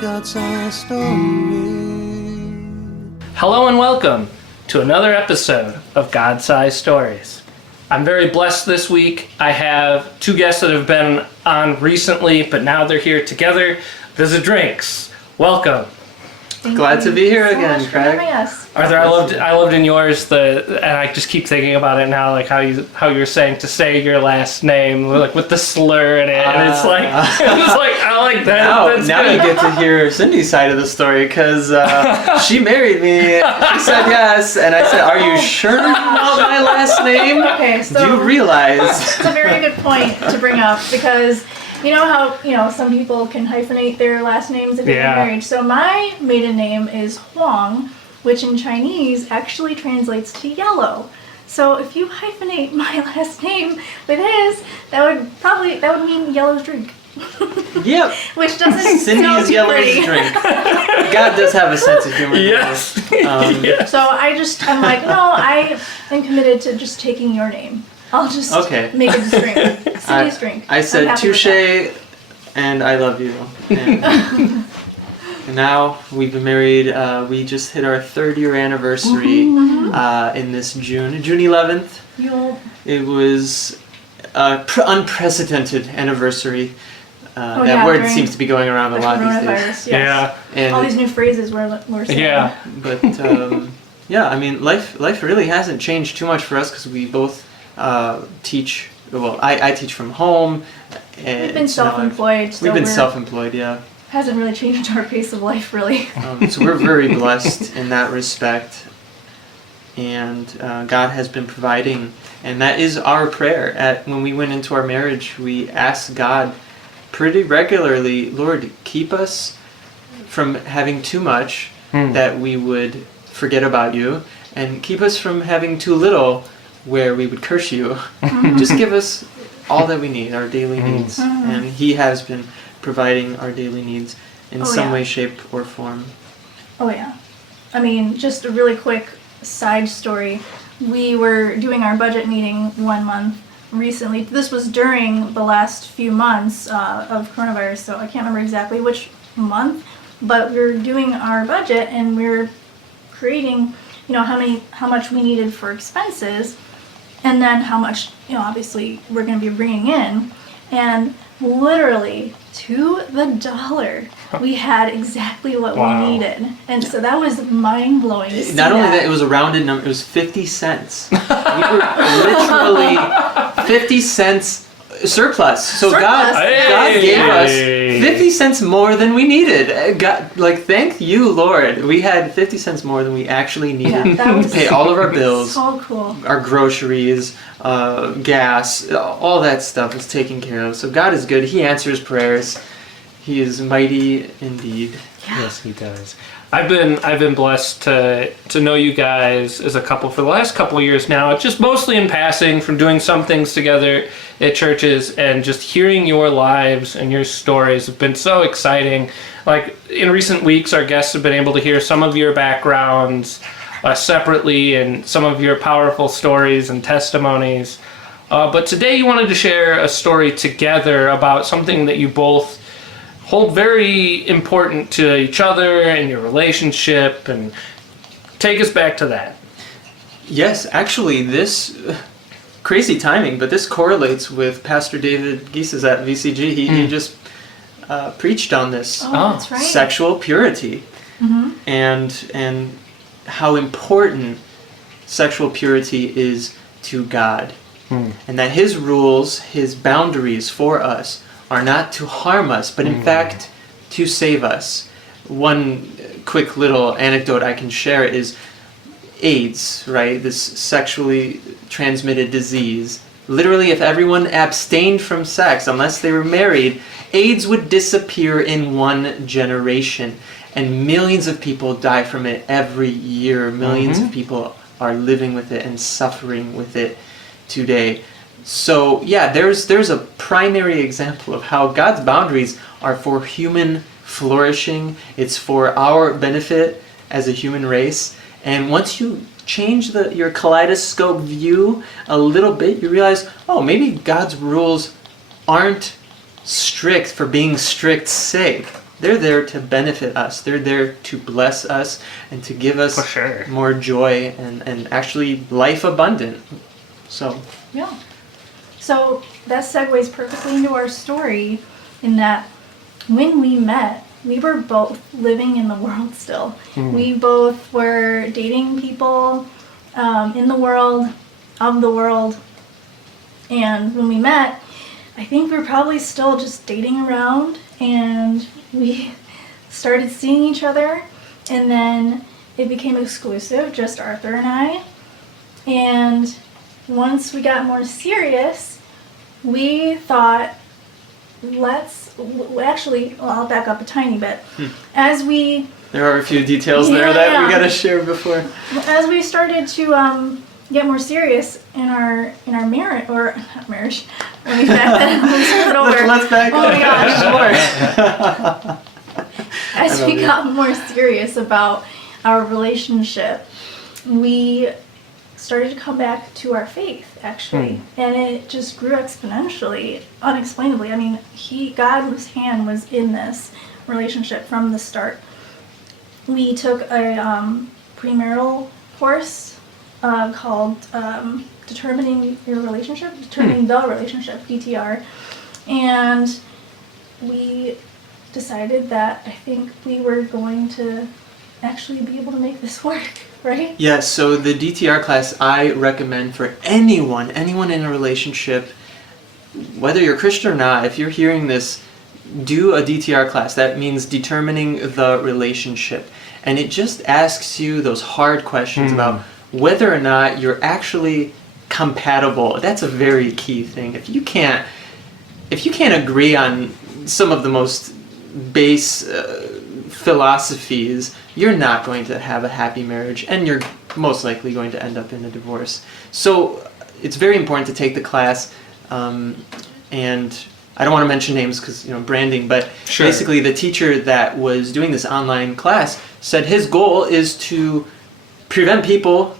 God-sized story. Hello and welcome to another episode of God-Sized Stories. I'm very blessed this week. I have two guests that have been on recently, but now they're here together. The Zdrincs. Welcome. Glad to be here again, Craig. Arthur, I loved in yours and I just keep thinking about it now, like how you were saying to say your last name, like with the slur in it, and it's like I like that. Now you get to hear Cindy's side of the story because she married me. She said yes, and I said, "Are you sure you want my last name?" Okay, so do you realize? It's a very good point to bring up because. You know how, some people can hyphenate their last names if they're married. So my maiden name is Huang, which in Chinese actually translates to yellow. So if you hyphenate my last name with his, that would mean yellow's drink. Yep. Which doesn't Cindy's sound yellow's pretty. drink. God does have a sense of humor. Yes. Yes. So I'm like, no, I am committed to just taking your name. I'll just make it a drink. Cindy's drink. I said touche, and I love you. And now we've been married. We just hit our 3rd-year anniversary in this June 11th. It was an unprecedented anniversary. That word seems to be going around a lot these days. Yes. Yeah, and all these new phrases we're saying. Yeah, but I mean, life really hasn't changed too much for us because we both teach. Well, I teach from home. And we've been self-employed. We've been self-employed, yeah. Hasn't really changed our pace of life, really. So we're very blessed in that respect. And God has been providing. And that is our prayer. When we went into our marriage, we asked God pretty regularly, Lord, keep us from having too much that we would forget about you. And keep us from having too little where we would curse you. Just give us all that we need, our daily needs. And He has been providing our daily needs in some way, shape, or form. Oh, yeah. I mean, just a really quick side story. We were doing our budget meeting one month recently. This was during the last few months of coronavirus, so I can't remember exactly which month, but we were doing our budget and we were creating, how much we needed for expenses, and then how much, obviously we're going to be bringing in. And literally, to the dollar, we had exactly what we needed. And so that was mind-blowing. Not only that, it was a rounded number. It was 50 cents. We were literally 50 cents surplus. So God gave us 50 cents more than we needed. God, thank you, Lord. We had 50 cents more than we actually needed to pay all of our bills. So cool. Our groceries, gas, all that stuff is taken care of. So God is good. He answers prayers. He is mighty indeed. Yeah. Yes, He does. I've been blessed to know you guys as a couple for the last couple of years now. It's just mostly in passing from doing some things together at churches, and just hearing your lives and your stories have been so exciting. Like in recent weeks, our guests have been able to hear some of your backgrounds separately and some of your powerful stories and testimonies. But today you wanted to share a story together about something that you both hold very important to each other and your relationship, and take us back to that. Yes, actually, this crazy timing, but this correlates with Pastor David Gieses at VCG. He just preached on this that's right. sexual purity and how important sexual purity is to God, and that His rules, His boundaries for us are not to harm us, but in fact to save us. One quick little anecdote I can share is AIDS, right? This sexually transmitted disease. Literally, if everyone abstained from sex, unless they were married, AIDS would disappear in 1 generation. And millions of people die from it every year. Millions of people are living with it and suffering with it today. So yeah, there's a primary example of how God's boundaries are for human flourishing. It's for our benefit as a human race. And once you change your kaleidoscope view a little bit, you realize, oh, maybe God's rules aren't strict for being strict's sake. they're there to benefit us. They're there to bless us and to give us For sure. more joy and actually life abundant. So, Yeah. So that segues perfectly into our story in that when we met, we were both living in the world still. We both were dating people in the world, of the world. And when we met, I think we were probably still just dating around, and we started seeing each other, and then it became exclusive, just Arthur and I. And once we got more serious, we thought, I'll back up a tiny bit. As we there are a few details there that we gotta share before. As we started to get more serious in our marriage, or not marriage, let me back that, let's start it over. Let's back Oh up. my gosh. As we got more serious about our relationship, we started to come back to our faith, actually. And it just grew exponentially, unexplainably. I mean, God's hand was in this relationship from the start. We took a premarital course called Determining the Relationship, DTR. And we decided that I think we were going to actually be able to make this work, right? Yeah, so the DTR class I recommend for anyone in a relationship, whether you're Christian or not. If you're hearing this, do a DTR class. That means determining the relationship. And it just asks you those hard questions about whether or not you're actually compatible. That's a very key thing. If you can't agree on some of the most base philosophies, you're not going to have a happy marriage, and you're most likely going to end up in a divorce. So it's very important to take the class, and I don't want to mention names because, branding, but Sure. Basically the teacher that was doing this online class said his goal is to prevent people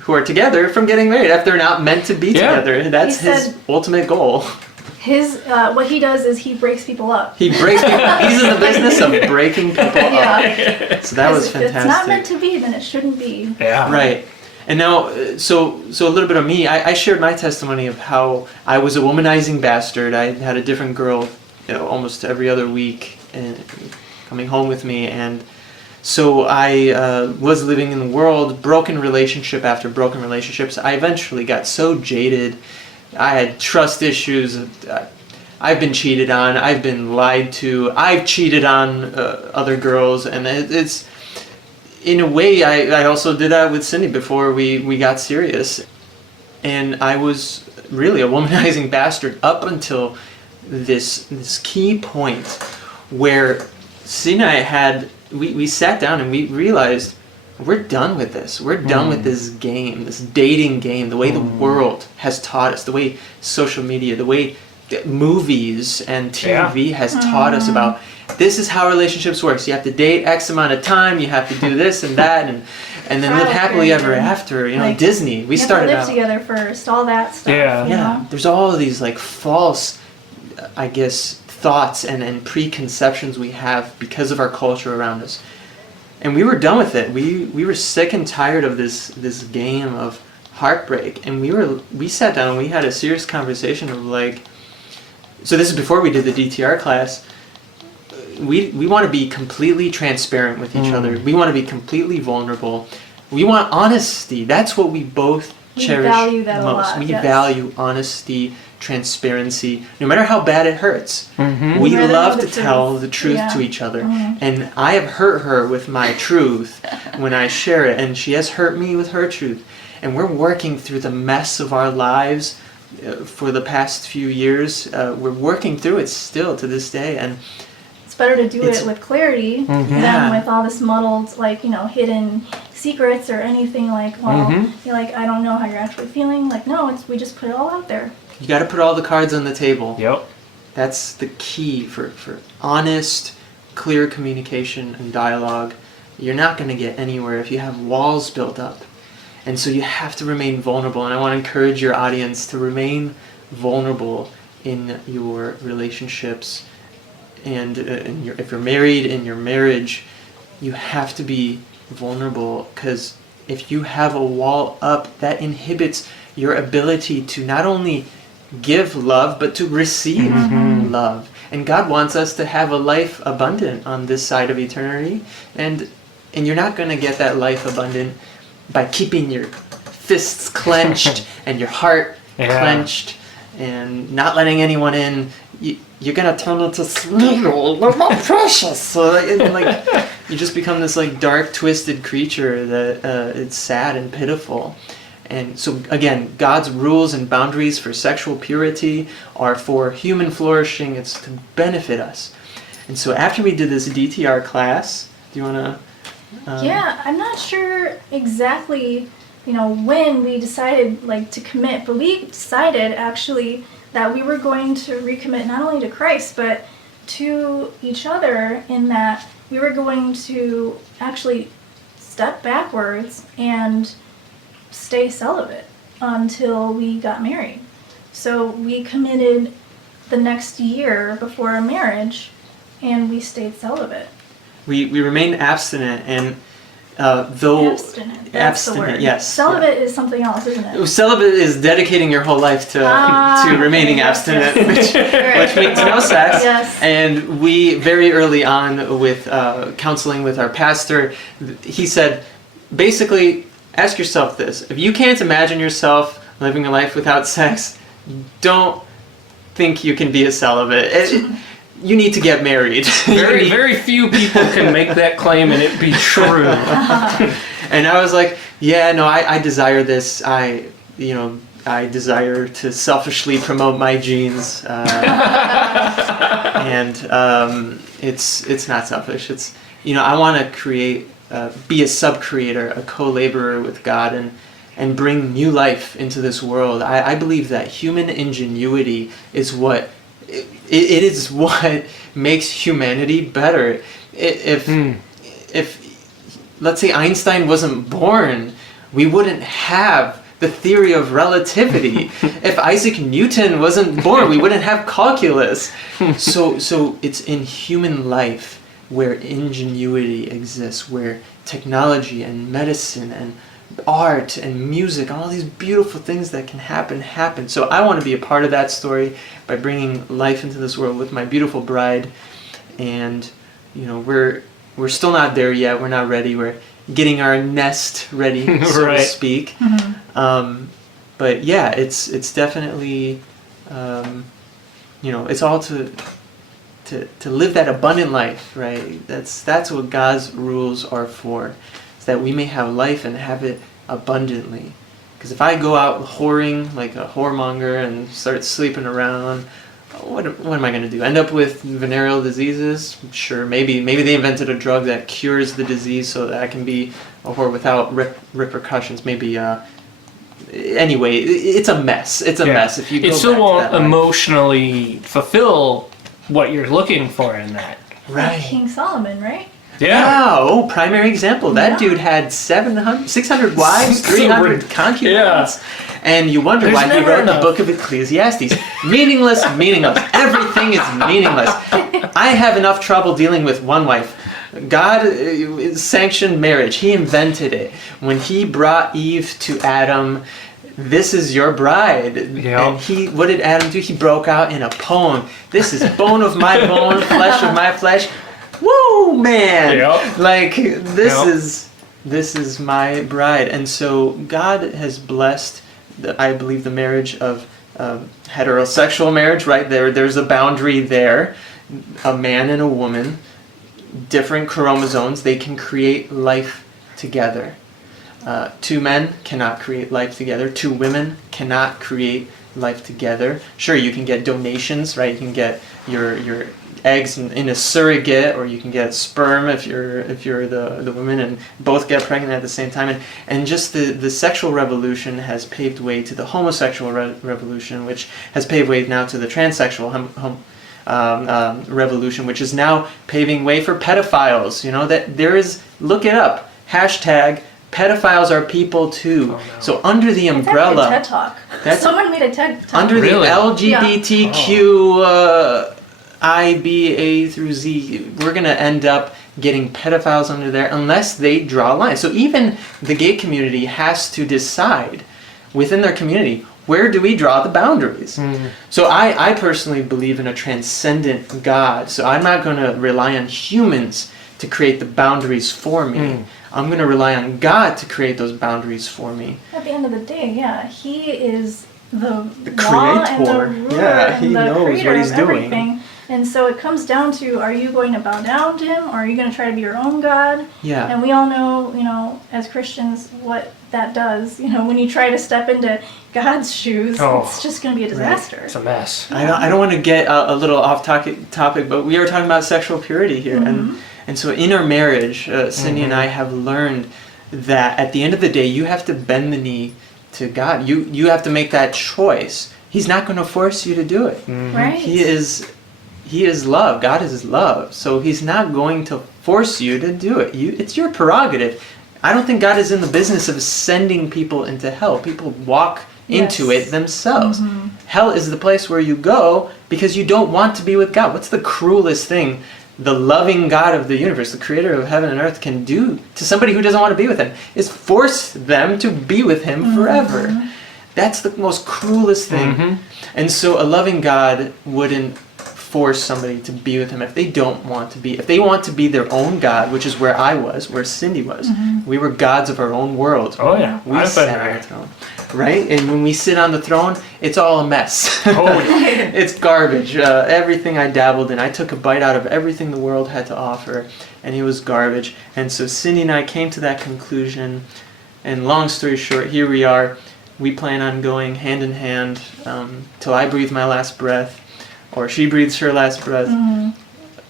who are together from getting married if they're not meant to be together. That's his ultimate goal. His what he does is he breaks people up. He breaks people. He's in the business of breaking people up. So that was If fantastic. it's not meant to be, then it shouldn't be. Yeah. Right. And now, so a little bit of me. I shared my testimony of how I was a womanizing bastard. I had a different girl, almost every other week, and coming home with me, and so I was living in the world, broken relationship after broken relationships. I eventually got so jaded. I had trust issues. I've been cheated on. I've been lied to. I've cheated on other girls, and it's in a way I also did that with Cindy before we got serious. And I was really a womanizing bastard up until this key point where Cindy and I we sat down and we realized we're done with this. We're done with this game, this dating game, the way the world has taught us, the way social media, the way movies and TV has taught us about this is how relationships work. So you have to date X amount of time, you have to do this and that, and then live happily ever after. Like Disney. We started out. You have to live together first, all that stuff. Yeah. You know? There's all of these false, I guess, thoughts and preconceptions we have because of our culture around us. And we were done with it. We were sick and tired of this game of heartbreak. And we sat down and we had a serious conversation of so this is before we did the DTR class. We want to be completely transparent with each other. We want to be completely vulnerable. We want honesty. That's what we both cherish value that most. a lot. We Yes. value honesty, transparency, no matter how bad it hurts. Mm-hmm. We Rather love than to the tell truth. the truth Yeah. to each other. And I have hurt her with my truth when I share it, and she has hurt me with her truth. And we're working through the mess of our lives for the past few years. We're working through it still to this day. And It's better to do it with clarity Yeah. than with all this muddled, hidden secrets or anything you're I don't know how you're actually feeling. No, we just put it all out there. you got to put all the cards on the table. Yep. That's the key for honest, clear communication and dialogue. You're not going to get anywhere if you have walls built up. And so you have to remain vulnerable. And I want to encourage your audience to remain vulnerable in your relationships. if you're married in your marriage, you have to be vulnerable, because if you have a wall up, that inhibits your ability to not only give love, but to receive love. And God wants us to have a life abundant on this side of eternity. And you're not going to get that life abundant by keeping your fists clenched and your heart clenched and not letting anyone in. You're going to turn into Smeagol, my precious. So you just become this dark, twisted creature that it's sad and pitiful. And so again, God's rules and boundaries for sexual purity are for human flourishing. It's to benefit us. And so after we did this DTR class, do you want to... Yeah, I'm not sure exactly, when we decided to commit, but we decided actually that we were going to recommit not only to Christ, but to each other, in that we were going to actually step backwards and stay celibate until we got married. So we committed the next year before our marriage, and we stayed celibate. We remained abstinent, and though Abstinent, that's the word. Yes. Celibate is something else, isn't it? Celibate is dedicating your whole life to remaining abstinent, which means no sex. Yes. And we, very early on with counseling with our pastor, he said, basically, ask yourself this: if you can't imagine yourself living a life without sex, don't think you can be a celibate. You need to get married. Very few people can make that claim and it be true. And I was like, yeah, no, I desire this. I desire to selfishly promote my genes. And it's not selfish. It's, I want to create, be a sub-creator, a co-laborer with God, and bring new life into this world. I believe that human ingenuity is what it is what makes humanity better. If let's say Einstein wasn't born, we wouldn't have the theory of relativity. If Isaac Newton wasn't born, we wouldn't have calculus. So it's in human life where ingenuity exists, where technology and medicine and art and music, all these beautiful things that can happen. So I want to be a part of that story by bringing life into this world with my beautiful bride. And we're still not there yet. We're not ready. We're getting our nest ready, so to speak. But yeah, it's definitely it's all to live that abundant life, right? That's what God's rules are for. That we may have life and have it abundantly. Because if I go out whoring like a whoremonger and start sleeping around, what am I going to do? End up with venereal diseases? Sure, maybe they invented a drug that cures the disease so that I can be a whore without repercussions. Maybe, anyway, it's a mess. It's a mess. If you go it still back to won't that emotionally fulfill what you're looking for in that. Right. Like King Solomon, right? Yeah. Oh, primary example. That dude had 600 wives, 300 concubines. Yeah. And you wonder why he wrote the book of Ecclesiastes. Meaningless. Everything is meaningless. I have enough trouble dealing with one wife. God sanctioned marriage. He invented it. When he brought Eve to Adam, this is your bride. Yep. And what did Adam do? He broke out in a poem. This is bone of my bone, flesh of my flesh. Woo, man! Yep. This is my bride. And so God has blessed, I believe, the marriage of heterosexual marriage, right? There's a boundary there. A man and a woman, different chromosomes, they can create life together. Two men cannot create life together. Two women cannot create life together. Sure, you can get donations, right? You can get your eggs in a surrogate, or you can get sperm if you're the woman, and both get pregnant at the same time. And just the sexual revolution has paved way to the homosexual revolution, which has paved way now to the transsexual revolution, which is now paving way for pedophiles. That there is, look it up, hashtag pedophiles are people too. Oh, no. So under the umbrella, TED Talk. Someone made a TED Talk. Under the LGBTQ I, B, A through Z, we're going to end up getting pedophiles under there unless they draw a line. So even the gay community has to decide within their community, where do we draw the boundaries? So I personally believe in a transcendent God. So I'm not going to rely on humans to create the boundaries for me. I'm going to rely on God to create those boundaries for me. At the end of the day, yeah, He is the creator. law and the ruler Yeah, He and the knows creator what He's of doing. everything. And so it comes down to, are you going to bow down to Him, or are you going to try to be your own God? Yeah. And we all know, as Christians, what that does. When you try to step into God's shoes, it's just going to be a disaster. It's a mess. I don't want to get a little off topic, but we are talking about sexual purity here. And so in our marriage, Cindy and I have learned that at the end of the day, you have to bend the knee to God. You have to make that choice. He's not going to force you to do it. Right. He is love. God is love. So He's not going to force you to do it. It's your prerogative. I don't think God is in the business of sending people into hell. People walk into it themselves. Hell is the place where you go because you don't want to be with God. What's the cruelest thing the loving God of the universe, the creator of heaven and earth, can do to somebody who doesn't want to be with Him? Is force them to be with Him forever. That's the most cruelest thing. And so a loving God wouldn't force somebody to be with Him if they don't want to be. If they want to be their own God, which is where I was, where Cindy was, we were gods of our own world. Oh yeah, We sat on the throne. Right? And when we sit on the throne, it's all a mess. It's garbage. Everything I dabbled in, I took a bite out of everything the world had to offer, and it was garbage. And so Cindy and I came to that conclusion, and long story short, here we are. We plan on going hand in hand till I breathe my last breath, or she breathes her last breath.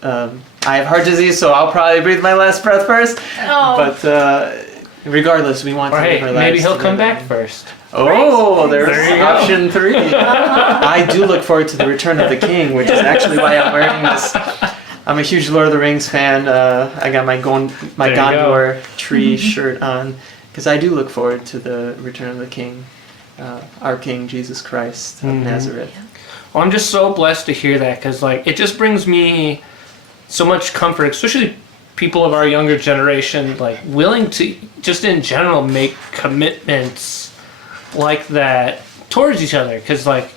I have heart disease, so I'll probably breathe my last breath first. But regardless, we want to live our lives maybe he'll come together. back first. Oh, there's There you option 3. I do look forward to the return of the King, which is actually why I'm wearing this. I'm a huge Lord of the Rings fan. I got my Gondor tree shirt on because I do look forward to the return of the King, our King Jesus Christ of Nazareth. Well, I'm just so blessed to hear that because it just brings me so much comfort, especially people of our younger generation, willing to just in general make commitments like that towards each other, because let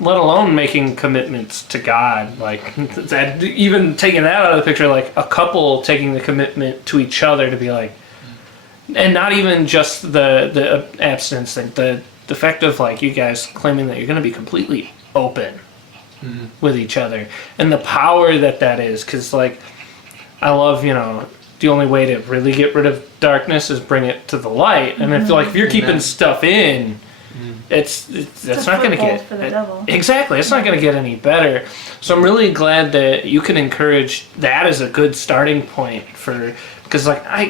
alone making commitments to God, that, even taking that out of the picture, a couple taking the commitment to each other to be and not even just the abstinence thing, the fact of you guys claiming that you're going to be completely open with each other, and the power that is, because I love, the only way to really get rid of darkness is bring it to the light. And I feel if you're keeping stuff in, it's not going to get for the devil. Exactly. It's not going to get any better. So I'm really glad that you can encourage that as a good starting point because I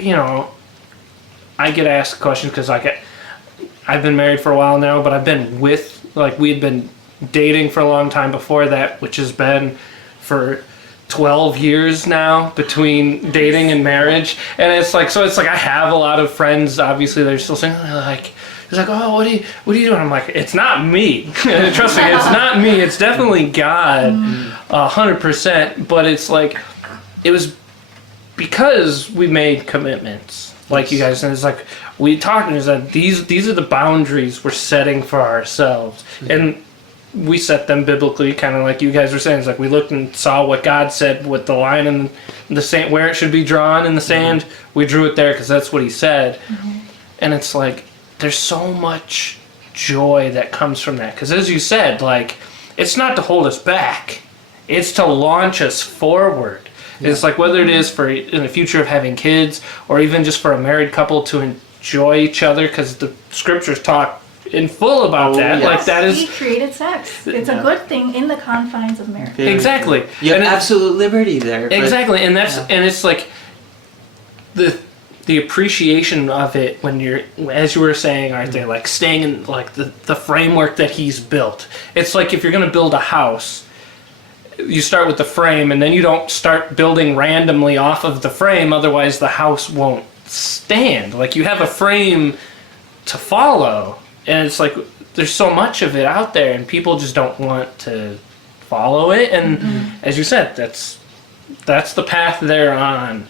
get asked questions because I've been married for a while now, but I've been with we had been dating for a long time before that, which has been for 12 years now between dating and marriage. And it's I have a lot of friends, obviously, they're still saying, it's oh, what are you doing? I'm it's not me. Trust me, it's not me. It's definitely God, 100%. But it's it was because we made commitments, you guys, and it's we talked, and it's that these are the boundaries we're setting for ourselves. And we set them biblically, kind of like you guys were saying. It's we looked and saw what God said with the line in the sand, where it should be drawn in the sand. We drew it there because that's what He said. And it's there's so much joy that comes from that. Because as you said, it's not to hold us back. It's to launch us forward. Yeah. It's whether it is for in the future of having kids, or even just for a married couple to enjoy each other, because the scriptures talk in full about that. Yes. That is, He created sex. It's a good thing in the confines of marriage. Exactly. You have absolute liberty there. Exactly, and that's and it's the appreciation of it when you're, as you were saying, Arthur, staying in the framework that He's built. It's if you're going to build a house, you start with the frame, and then you don't start building randomly off of the frame, otherwise the house won't stand. You have a frame to follow, and it's there's so much of it out there, and people just don't want to follow it. And as you said, that's the path they're on.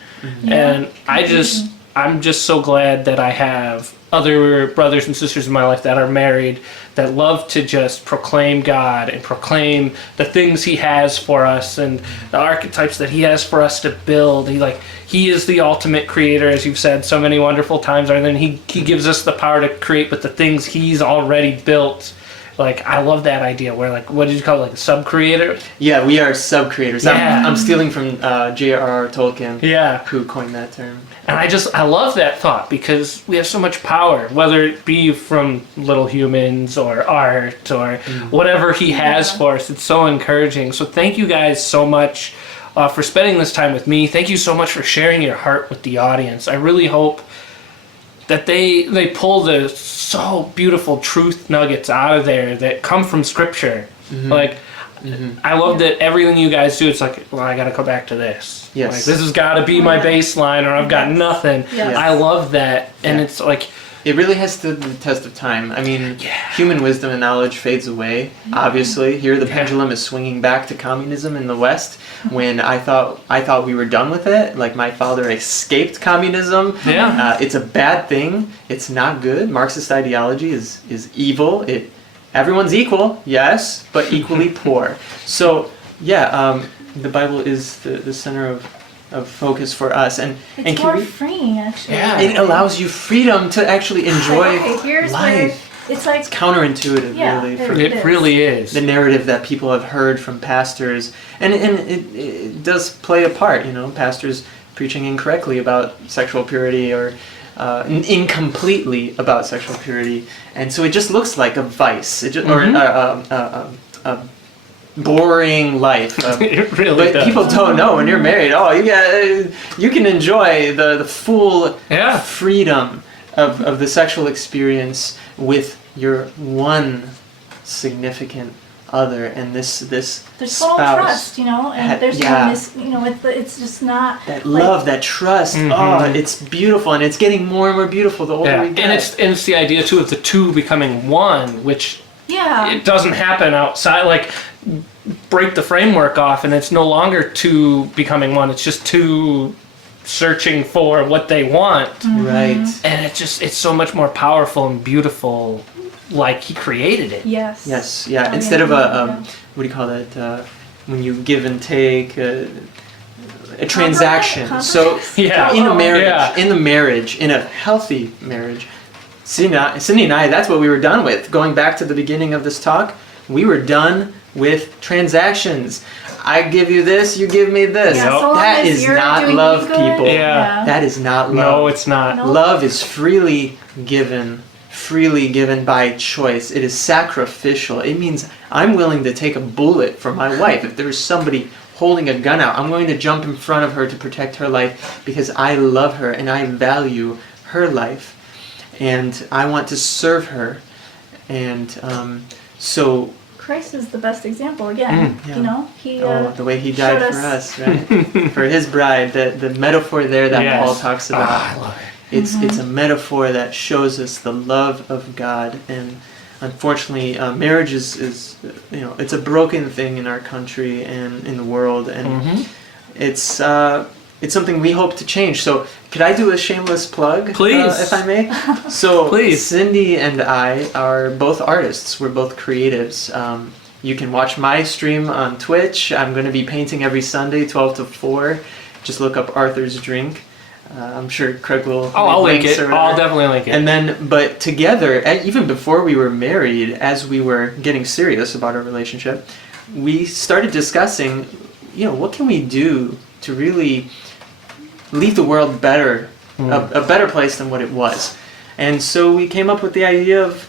And I'm just so glad that I have other brothers and sisters in my life that are married that love to just proclaim God and proclaim the things he has for us and the archetypes that he has for us to build. He is the ultimate creator, as you've said so many wonderful times, and then he gives us the power to create with the things he's already built. I love that idea where, what did you call it, a sub-creator? Yeah, we are sub-creators. Yeah. I'm stealing from J.R.R. Tolkien, Yeah. who coined that term. And I love that thought because we have so much power, whether it be from little humans or art or whatever he has for us. It's so encouraging. So thank you guys so much for spending this time with me. Thank you so much for sharing your heart with the audience. I really hope that they pull the so beautiful truth nuggets out of there that come from Scripture. I love that everything you guys do, it's I got to go back to this. Yes. This has got to be my baseline or I've got nothing. Yes. I love that. And it's It really has stood the test of time. I mean, human wisdom and knowledge fades away, obviously. Here the pendulum is swinging back to communism in the West when I thought we were done with it. My father escaped communism. Yeah. It's a bad thing. It's not good. Marxist ideology is evil. Everyone's equal, yes, but equally poor. So, the Bible is the center of focus for us. And It's more freeing, actually. Yeah. it allows you freedom to actually enjoy here's life. where it's Counterintuitive, Yeah, really, it for It really is. the narrative that people have heard from pastors, and it does play a part. Pastors preaching incorrectly about sexual purity or incompletely about sexual purity, and so it just looks like a vice, or a boring life. It really But does. people don't know when you're married. Oh, you can enjoy the full freedom of the sexual experience with your one significant other, and this there's spouse. total trust, and there's it's just not that love, that trust. Oh, it's beautiful, and it's getting more and more beautiful the older we get. And it's the idea too of the two becoming one, which it doesn't happen outside. Break the framework off, and it's no longer two becoming one. It's just two searching for what they want. Right. And it's so much more powerful and beautiful, like he created it. Yes. Yes. Yeah. Instead of what do you call that? When you give and take. A transaction. So in a marriage, in a healthy marriage, Cindy and I, that's what we were done with. Going back to the beginning of this talk, we were done with transactions. I give you this, you give me this. Yeah, so that is not love, people. Yeah. That is not love. No, it's not. No. Love is freely given by choice. It is sacrificial. It means I'm willing to take a bullet for my wife. If there's somebody holding a gun out, I'm going to jump in front of her to protect her life because I love her and I value her life. And I want to serve her. And so Christ is the best example again. He the way he died showed for us, right? For his bride, the metaphor there that Paul talks about. I love it. It's a metaphor that shows us the love of God, and unfortunately, marriage is it's a broken thing in our country and in the world, and it's something we hope to change. So, could I do a shameless plug? Please. If I may? So, Please. Cindy and I are both artists. We're both creatives. You can watch my stream on Twitch. I'm going to be painting every Sunday, 12 to 4. Just look up Arthur's Drink. I'm sure Craig will. I'll link links it. or I'll whatever. definitely link it. And then, but together, even before we were married, as we were getting serious about our relationship, we started discussing, what can we do to really leave the world better, a better place than what it was. And so we came up with the idea of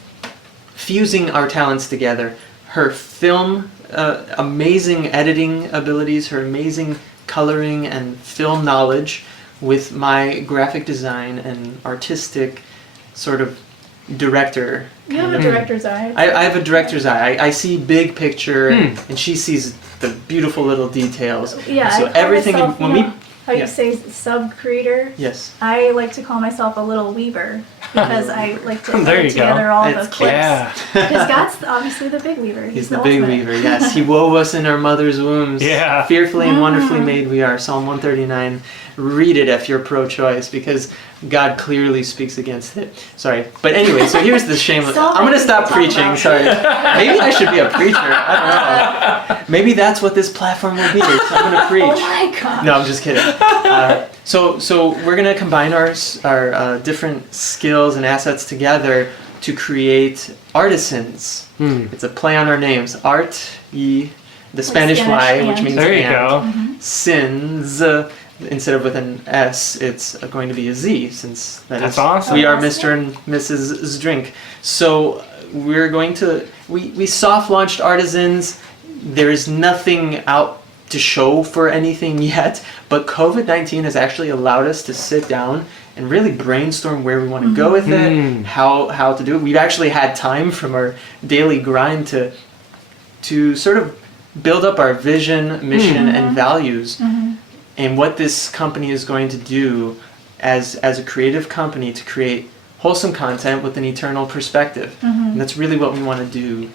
fusing our talents together. Her film, amazing editing abilities, her amazing coloring and film knowledge, with my graphic design and artistic sort of director. You have a director's eye. I have a director's eye. I see big picture, and she sees the beautiful little details. Yeah. So I call everything myself, when we how you say sub-creator. yes. I like to call myself a little weaver. because I like to There put you go. together all It's the clips. Yeah. Because God's obviously the big weaver. He's the big ultimate. weaver, yes. He wove us in our mother's wombs. Yeah. Fearfully and wonderfully made we are. Psalm 139. Read it if you're pro-choice, because God clearly speaks against it. Sorry. But anyway, so here's the shameless... So I'm going to many stop people talk preaching. about Sorry. Maybe I should be a preacher. I don't know. Maybe that's what this platform will be. So I'm going to preach. Oh my God. No, I'm just kidding. So we're gonna combine our different skills and assets together to create artisans. It's a play on our names. Art, the Spanish Y, which means There you and. go. Sins. Instead of with an S, it's going to be a Z, since That's awesome. we are Oh, Mr. and Mrs. Zdrinc. So we're going to we soft launched artisans. There is nothing out to show for anything yet, but COVID-19 has actually allowed us to sit down and really brainstorm where we want to go with it, how to do it. We've actually had time from our daily grind to sort of build up our vision, mission, and values, and what this company is going to do as a creative company to create wholesome content with an eternal perspective. And that's really what we want to do,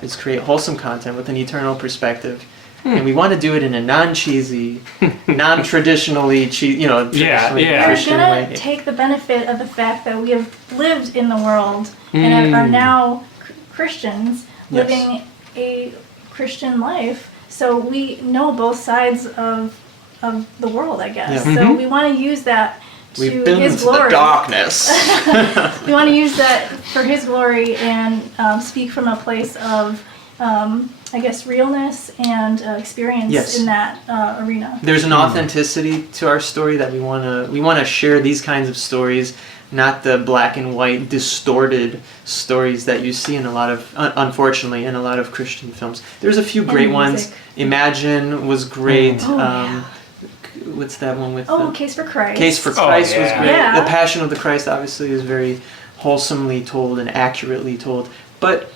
is create wholesome content with an eternal perspective. And we want to do it in a non-cheesy, non-traditionally, traditionally yeah. We're Christian gonna way. take the benefit of the fact that we have lived in the world and are now Christians Yes. living a Christian life. So we know both sides of the world, I guess. Yeah. So we want to use that to We've been His into glory. the darkness. We want to use that for His glory and speak from a place of, I guess, realness and experience Yes. in that arena. There's an authenticity to our story that we want to share these kinds of stories, not the black and white distorted stories that you see in a lot of, unfortunately, in a lot of Christian films. There's a few great ones. music. Imagine was great. Oh, yeah. What's that one with? Oh, the Case for Christ. Case for Christ was yeah. great. Yeah. The Passion of the Christ obviously is very wholesomely told and accurately told. But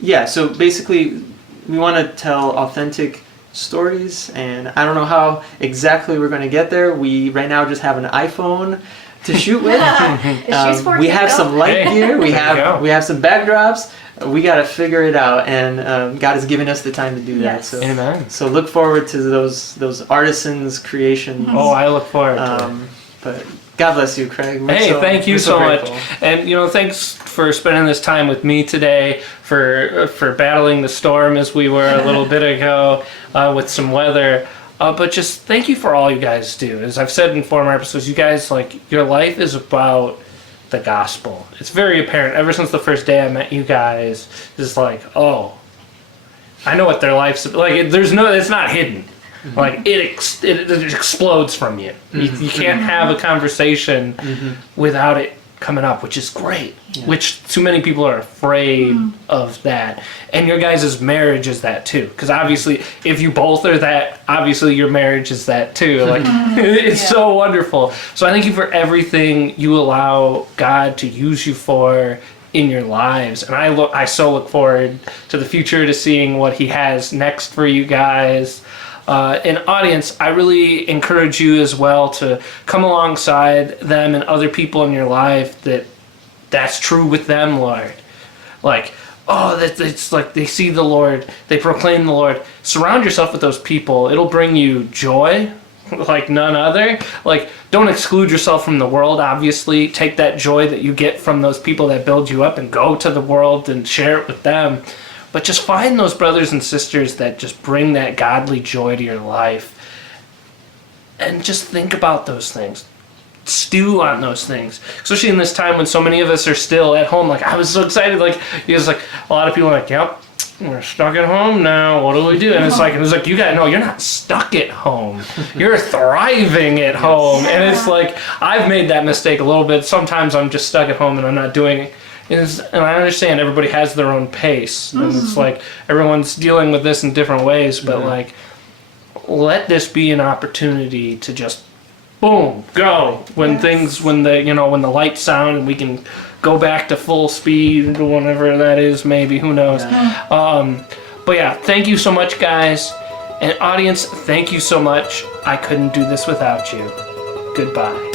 yeah, so basically we want to tell authentic stories, and I don't know how exactly we're going to get there. We right now just have an iPhone to shoot with. It's just We have some light Hey, gear. We there you go. have some backdrops. We got to figure it out, and God has given us the time to do that. Yes. So, Amen. so look forward to those artisans' creations. Oh, I look forward to it. But God bless you, Craig. We're Hey, thank you we're so much. grateful. And thanks for spending this time with me today, for battling the storm as we were a little bit ago with some weather. But just thank you for all you guys do. As I've said in former episodes, you guys, your life is about the gospel. It's very apparent ever since the first day I met you guys. It's like, oh, I know what their life's like. It's not hidden. Like it explodes from you. You can't have a conversation without it coming up, which is great. Yeah. Which too many people are afraid of that. And your guys' marriage is that too. Because obviously, if you both are that, obviously your marriage is that too. Like it's so wonderful. So I thank you for everything you allow God to use you for in your lives, and I so look forward to the future, to seeing what He has next for you guys. And audience, I really encourage you as well to come alongside them and other people in your life that's true with them, Lord. Like, it's like they see the Lord, they proclaim the Lord. Surround yourself with those people. It'll bring you joy like none other. Like, don't exclude yourself from the world, obviously. Take that joy that you get from those people that build you up and go to the world and share it with them. But just find those brothers and sisters that just bring that godly joy to your life. And just think about those things. Stew on those things. Especially in this time when so many of us are still at home. Like, I was so excited. Like, because like a lot of people are like, yep, we're stuck at home now. What do we do? And it's like, you guys know you're not stuck at home. You're thriving at home. And it's like, I've made that mistake a little bit. Sometimes I'm just stuck at home and I'm not doing it. And I understand everybody has their own pace, and it's like everyone's dealing with this in different ways, but like, let this be an opportunity to just boom, go when the lights sound and we can go back to full speed, whenever that is, maybe, who knows. But yeah, thank you so much, guys, and audience, thank you so much. I couldn't do this without you. Goodbye.